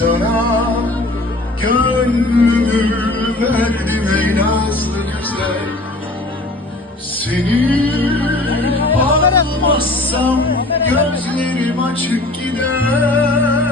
Sana gönlümü verdim ey nazlı güzel. Seni almazsam gözlerim açık gider